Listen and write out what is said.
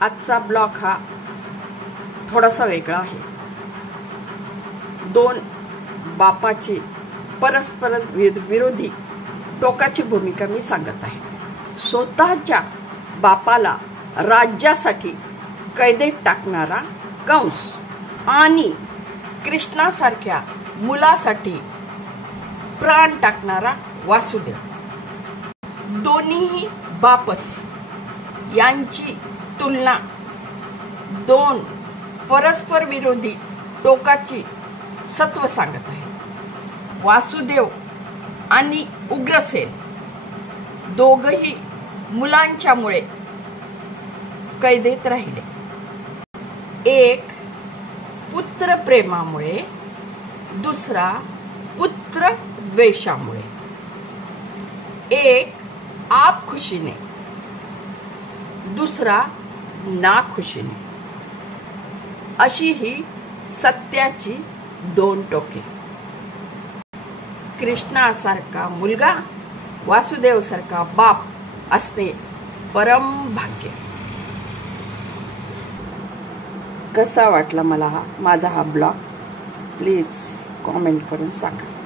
आजचा ब्लॉग हा थोडासा वेगळा आहे. दोन बापाची परस्पर विरोधी टोकाची भूमिका मी सांगत आहे. स्वतःच्या बापाला राज्यासाठी कैदेत टाकणारा कंस आणि कृष्णासारख्या मुलासाठी प्राण टाकणारा वासुदेव, दोन्हीही बापच यांची तुलना दोन परस्पर विरोधी टोकाची सत्व सांगत आहे. वासुदेव आणि उग्रसेन दोघही मुलांच्यामुळे कैदेत राहिले. एक पुत्र प्रेमामुळे, दुसरा पुत्र द्वेषामुळे. एक आपखुशीने, दुसरा नाखुशीने. अशी ही सत्याची दोन टोके. कृष्णासारखा मुलगा, वासुदेव सारखा बाप असणे परम भाग्य. कसा वाटला मला माझा हा ब्लॉग प्लीज कॉमेंट करून सांगा.